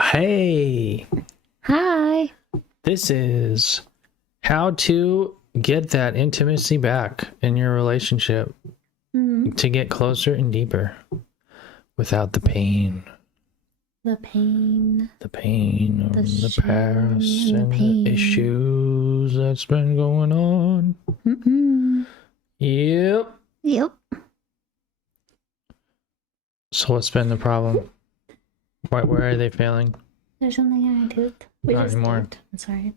Hey, Hi. this is how to get that intimacy back in your relationship to get closer and deeper without the pain. The pain. The pain of The the shame past and the and pain. the issues that's been going on. Yep. Yep. So what's been the problem? Where are they failing? There's something I took. We Not just anymore. did. I'm sorry.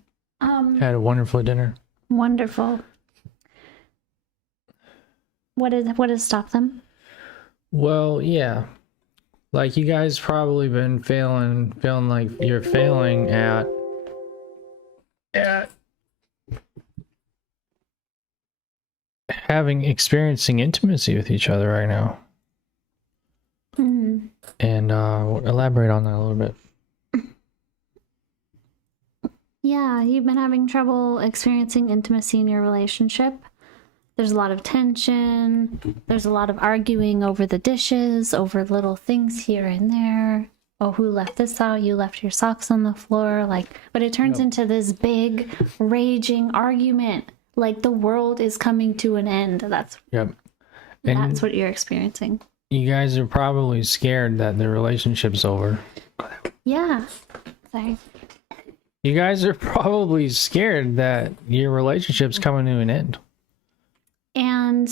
Had a wonderful dinner. Wonderful. What has stopped them? Well, yeah. Like you guys probably been feeling like you're failing at experiencing intimacy with each other right now. And elaborate on that a little bit. Yeah, you've been having trouble experiencing intimacy in your relationship. There's a lot of tension. There's a lot of arguing over the dishes, over little things here and there. Oh, who left this out? You left your socks on the floor. But it turns into this big, raging argument. Like the world is coming to an end. That's what you're experiencing. You guys are probably scared that the relationship's over. Yeah. Sorry. You guys are probably scared that your relationship's coming to an end. And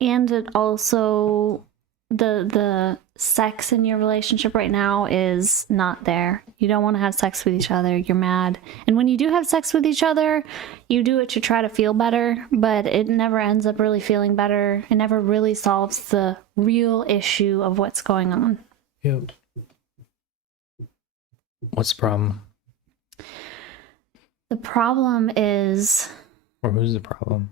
it also the sex in your relationship right now is not there. You don't want to have sex with each other. You're mad. And when you do have sex with each other, you do it to try to feel better, but it never ends up really feeling better. It never really solves the real issue of what's going on. Yep. What's the problem? The problem is... Or who's the problem?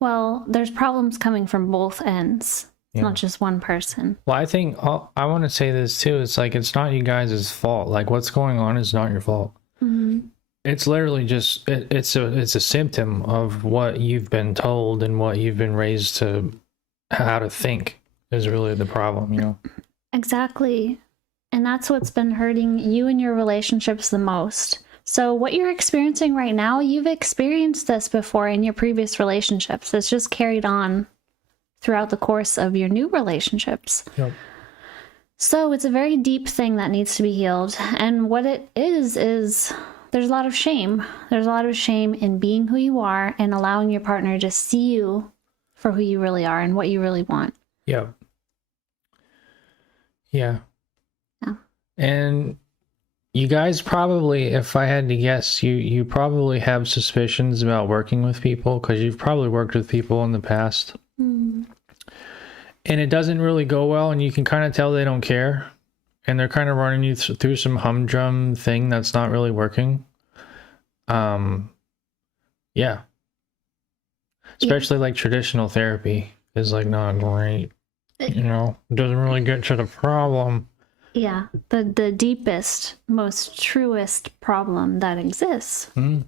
Well, there's problems coming from both ends. It's not just one person. Well, I think I want to say this too. It's like, it's not you guys' fault. Like what's going on is not your fault. Mm-hmm. It's literally just, it's a symptom of what you've been told and what you've been raised to, how to think is really the problem, you know? Exactly. And that's what's been hurting you and your relationships the most. So what you're experiencing right now, you've experienced this before in your previous relationships. It's just carried on throughout the course of your new relationships. Yep. So it's a very deep thing that needs to be healed. And what it is there's a lot of shame. There's a lot of shame in being who you are and allowing your partner to see you for who you really are and what you really want. Yep. Yeah. And you guys probably, if I had to guess, you probably have suspicions about working with people because you've probably worked with people in the past. And it doesn't really go well, and you can kind of tell they don't care. And they're kind of running you through some humdrum thing that's not really working. Yeah. Especially like traditional therapy is like not great. You know, it doesn't really get to the problem. Yeah, the deepest, most truest problem that exists. I'm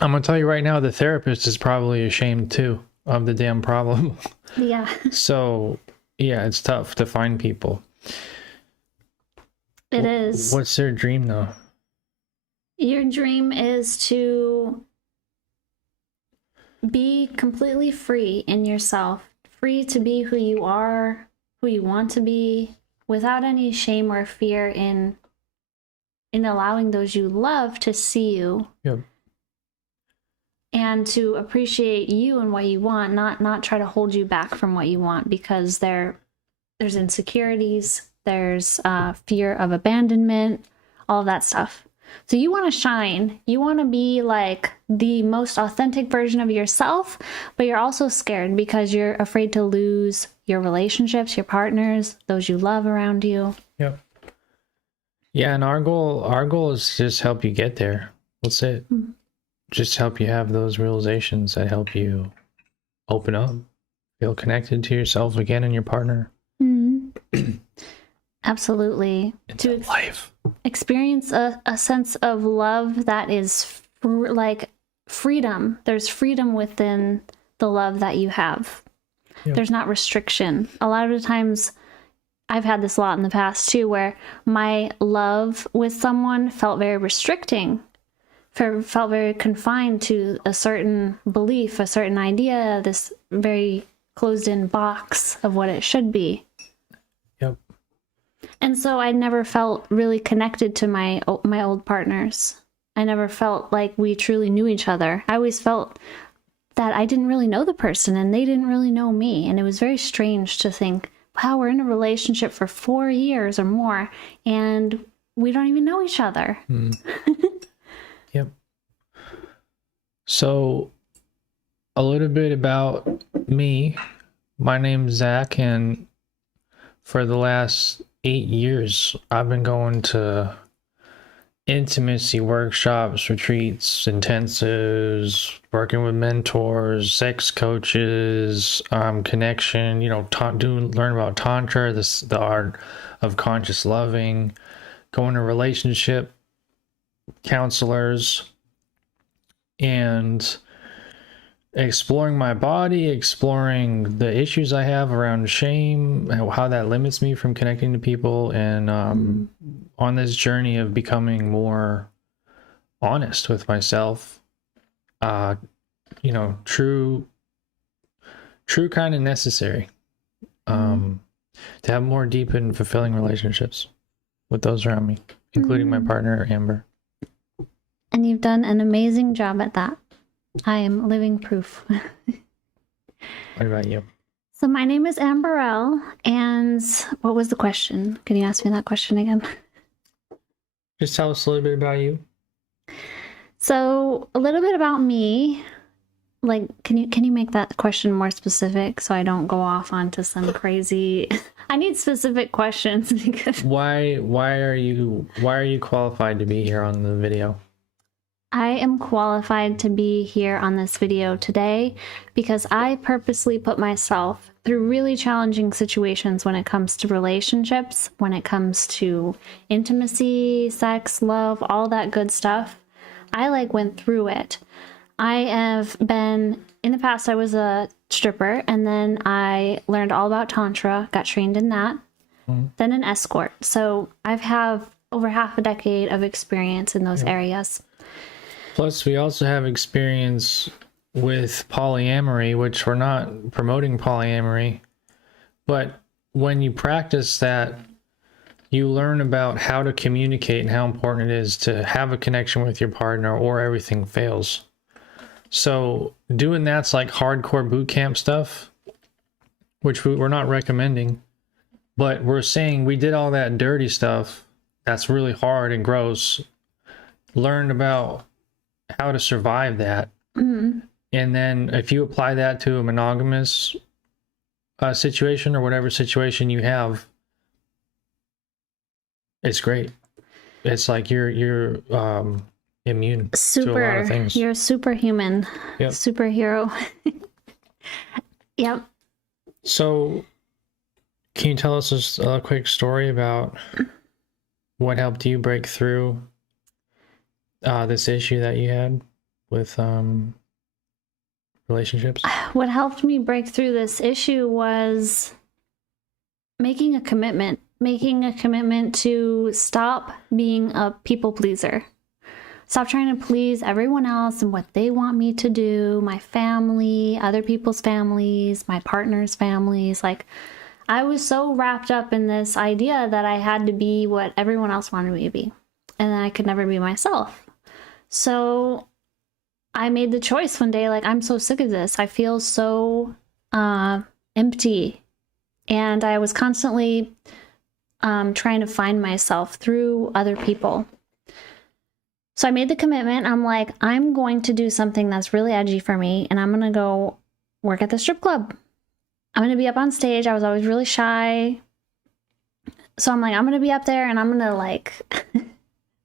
gonna tell you right now, the therapist is probably ashamed too of the damn problem. Yeah. So yeah, it's tough to find people. It is. What's their dream though? Your dream is to be completely free in yourself, free to be who you are, who you want to be, without any shame or fear in allowing those you love to see you. Yep. And to appreciate you and what you want, not try to hold you back from what you want, because there's insecurities, there's fear of abandonment, all of that stuff. So you want to shine. You want to be like the most authentic version of yourself, but you're also scared because you're afraid to lose your relationships, your partners, those you love around you. Yep. Yeah, and our goal is to just help you get there. That's it. Just help you have those realizations that help you open up, feel connected to yourself again and your partner. Absolutely. To life. Experience a sense of love that is like freedom. There's freedom within the love that you have. Yep. There's not restriction. A lot of the times I've had this a lot in the past too, where my love with someone felt very restricting, felt very confined to a certain belief, a certain idea, this very closed in box of what it should be. Yep. And so I never felt really connected to my old partners. I never felt like we truly knew each other. I always felt that I didn't really know the person and they didn't really know me. And it was very strange to think, wow, we're in a relationship for 4 years or more and we don't even know each other. Yep. So a little bit about me. My name's Zach, and for the last 8 years, I've been going to intimacy workshops, retreats, intensives, working with mentors, sex coaches, connection, learn about Tantra, the art of conscious loving, going to relationship counselors, and exploring my body, exploring the issues I have around shame, how that limits me from connecting to people, and on this journey of becoming more honest with myself, true kind of necessary, to have more deep and fulfilling relationships with those around me, including my partner, Amber. And you've done an amazing job at that. I am living proof. What about you? So my name is Amber L. And what was the question? Can you ask me that question again? Just tell us a little bit about you. So a little bit about me. Like, can you make that question more specific so I don't go off onto some crazy... I need specific questions because... Why are you qualified to be here on the video? I am qualified to be here on this video today because I purposely put myself through really challenging situations when it comes to relationships, when it comes to intimacy, sex, love, all that good stuff. I went through it. I have been, in the past I was a stripper, and then I learned all about Tantra, got trained in that, then an escort. So I've have over half a decade of experience in those areas. Plus, we also have experience with polyamory, which we're not promoting polyamory, but when you practice that, you learn about how to communicate and how important it is to have a connection with your partner or everything fails. So doing that's like hardcore boot camp stuff, which we're not recommending, but we're saying we did all that dirty stuff that's really hard and gross, learned about how to survive that. And then if you apply that to a monogamous situation or whatever situation you have, it's great. It's like you're immune to a lot of things. You're a superhuman. Yep. Superhero. Yep. So can you tell us a quick story about what helped you break through this issue that you had with relationships? What helped me break through this issue was making a commitment to stop being a people pleaser. Stop trying to please everyone else and what they want me to do, my family, other people's families, my partner's families. I was so wrapped up in this idea that I had to be what everyone else wanted me to be, and I could never be myself. So I made the choice one day, I'm so sick of this. I feel so empty. And I was constantly trying to find myself through other people. So I made the commitment. I'm like, I'm going to do something that's really edgy for me, and I'm going to go work at the strip club. I'm going to be up on stage. I was always really shy. So I'm like, I'm going to be up there and I'm going to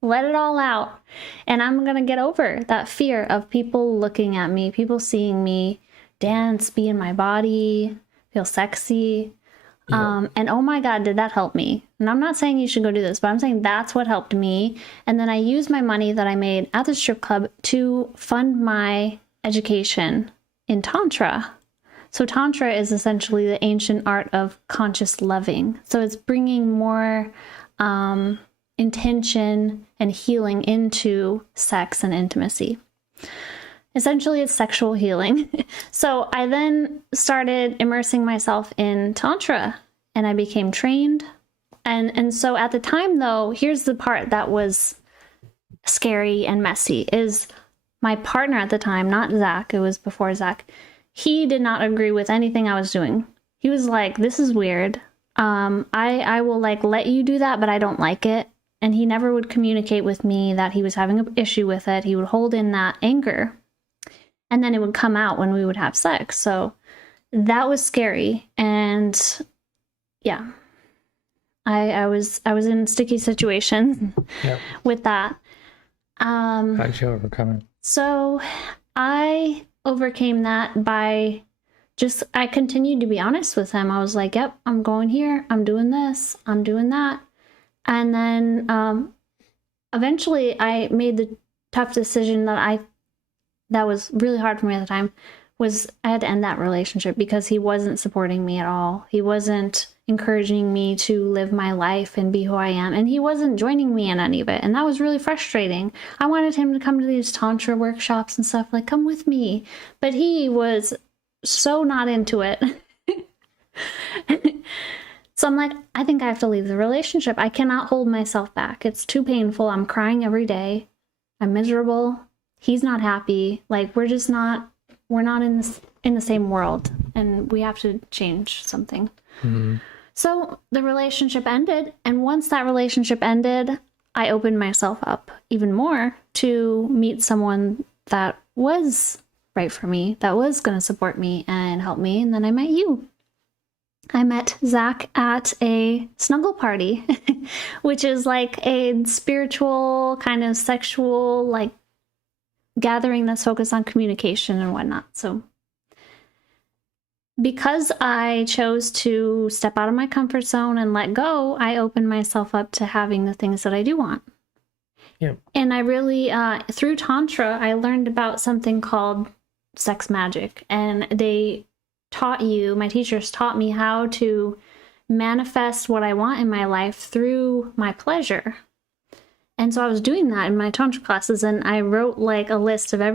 let it all out. And I'm going to get over that fear of people looking at me, people seeing me dance, be in my body, feel sexy. Yeah. And oh my God, did that help me? And I'm not saying you should go do this, but I'm saying that's what helped me. And then I used my money that I made at the strip club to fund my education in Tantra. So Tantra is essentially the ancient art of conscious loving. So it's bringing more intention and healing into sex and intimacy. Essentially, it's sexual healing. So I then started immersing myself in Tantra, and I became trained. And so at the time, though, here's the part that was scary and messy, is my partner at the time, not Zach, it was before Zach, he did not agree with anything I was doing. He was like, this is weird. I will like let you do that, but I don't like it. And he never would communicate with me that he was having an issue with it. He would hold in that anger, and then it would come out when we would have sex. So that was scary. And yeah, I was in sticky situations Yep. with that. How did you overcome it? So I overcame that by I continued to be honest with him. I was like, yep, I'm going here. I'm doing this. I'm doing that. And then eventually I made the tough decision that was really hard for me at the time, was I had to end that relationship because he wasn't supporting me at all. He wasn't encouraging me to live my life and be who I am. And he wasn't joining me in any of it. And that was really frustrating. I wanted him to come to these Tantra workshops and stuff, like, come with me. But he was so not into it. So I'm like, I think I have to leave the relationship. I cannot hold myself back. It's too painful. I'm crying every day. I'm miserable. He's not happy. Like, we're not in the same world, and we have to change something. Mm-hmm. So the relationship ended, and once that relationship ended, I opened myself up even more to meet someone that was right for me, that was going to support me and help me. And then I met you. I met Zach at a snuggle party, which is like a spiritual kind of sexual like gathering that's focused on communication and whatnot. So because I chose to step out of my comfort zone and let go, I opened myself up to having the things that I do want. Yep. And I really, through Tantra, I learned about something called sex magic. And my teachers taught me how to manifest what I want in my life through my pleasure. And so I was doing that in my Tantra classes, and I wrote like a list of